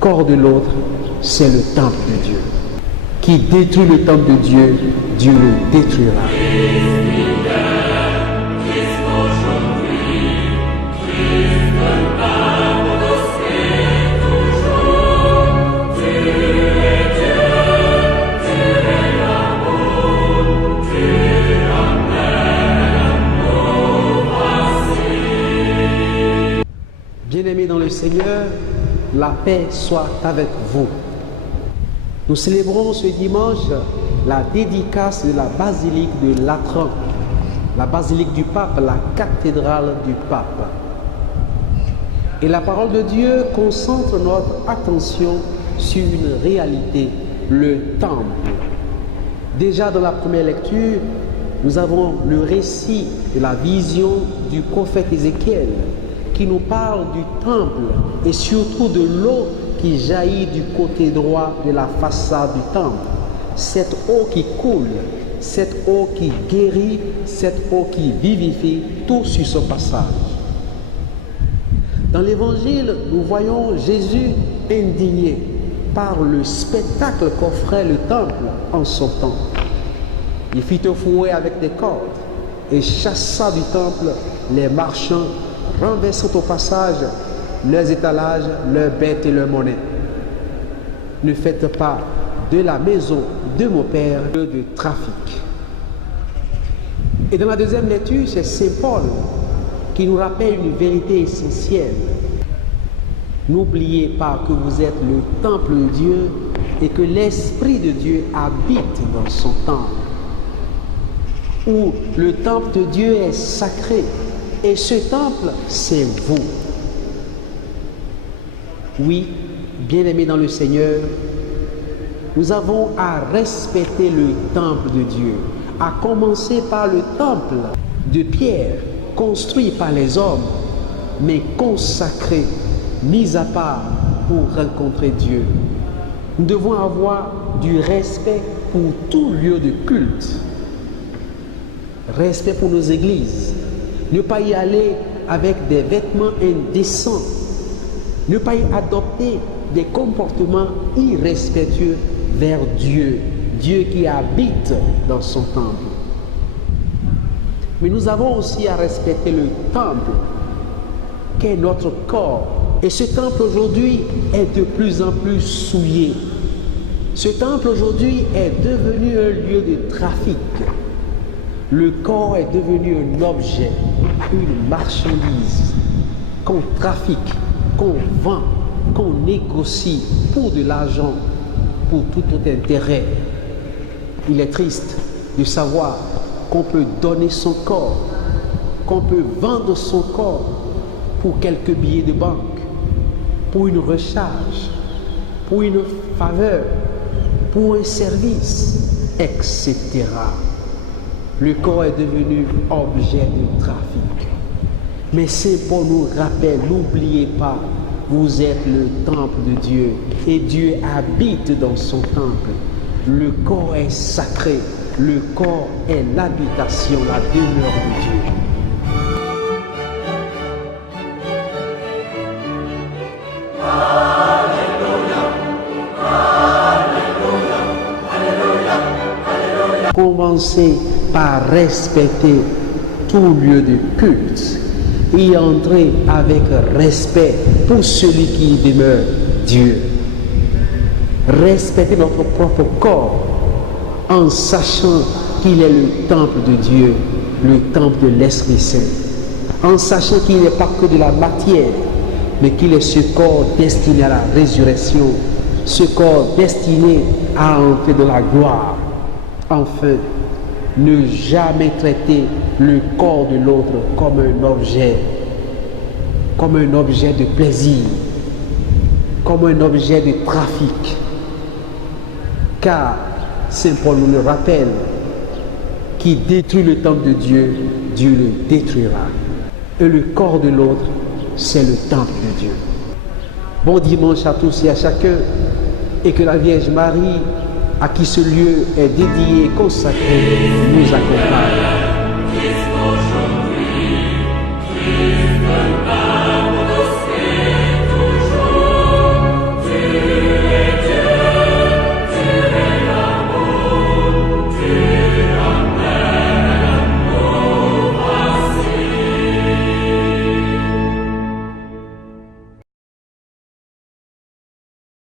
corps de l'autre, c'est le temple de Dieu. Qui détruit le temple de Dieu, Dieu le détruira. Bien-aimés dans le Seigneur, la paix soit avec vous. Nous célébrons ce dimanche la dédicace de la basilique de Latran, la basilique du pape, la cathédrale du pape. Et la parole de Dieu concentre notre attention sur une réalité, le temple. Déjà dans la première lecture, nous avons le récit de la vision du prophète Ézéchiel qui nous parle du temple et surtout de l'eau qui jaillit du côté droit de la façade du temple. Cette eau qui coule, cette eau qui guérit, cette eau qui vivifie, tout sur ce passage. Dans l'évangile, nous voyons Jésus indigné par le spectacle qu'offrait le temple en son temps. Il fit un fouet avec des cordes et chassa du temple les marchands, renversant au passage leurs étalages, leurs bêtes et leurs monnaies. Ne faites pas de la maison de mon Père de trafic. Et dans la deuxième lecture, c'est Saint Paul qui nous rappelle une vérité essentielle. N'oubliez pas que vous êtes le temple de Dieu et que l'Esprit de Dieu habite dans son temple. Où le temple de Dieu est sacré et ce temple, c'est vous. Oui, bien-aimés dans le Seigneur, nous avons à respecter le temple de Dieu, à commencer par le temple de pierre, construit par les hommes, mais consacré, mis à part pour rencontrer Dieu. Nous devons avoir du respect pour tout lieu de culte, respect pour nos églises, ne pas y aller avec des vêtements indécents, ne pas y adopter des comportements irrespectueux vers Dieu, Dieu qui habite dans son temple. Mais nous avons aussi à respecter le temple qu'est notre corps. Et ce temple aujourd'hui est de plus en plus souillé. Ce temple aujourd'hui est devenu un lieu de trafic. Le corps est devenu un objet, une marchandise qu'on trafique, qu'on vend, qu'on négocie pour de l'argent, pour tout autre intérêt. Il est triste de savoir qu'on peut donner son corps, qu'on peut vendre son corps pour quelques billets de banque, pour une recharge, pour une faveur, pour un service, etc. Le corps est devenu objet de trafic. Mais Saint Paul nous rappelle, n'oubliez pas, vous êtes le temple de Dieu et Dieu habite dans son temple. Le corps est sacré, le corps est l'habitation, la demeure de Dieu. Commencez par respecter tout lieu de culte et entrez avec respect pour celui qui demeure, Dieu. Respectez notre propre corps en sachant qu'il est le temple de Dieu, le temple de l'Esprit Saint, en sachant qu'il n'est pas que de la matière, mais qu'il est ce corps destiné à la résurrection, ce corps destiné à entrer dans la gloire. Enfin, ne jamais traiter le corps de l'autre comme un objet de plaisir, comme un objet de trafic. Car Saint Paul nous le rappelle, qui détruit le temple de Dieu, Dieu le détruira. Et le corps de l'autre, c'est le temple de Dieu. Bon dimanche à tous et à chacun, et que la Vierge Marie, à qui ce lieu est dédié et consacré, nous accompagne.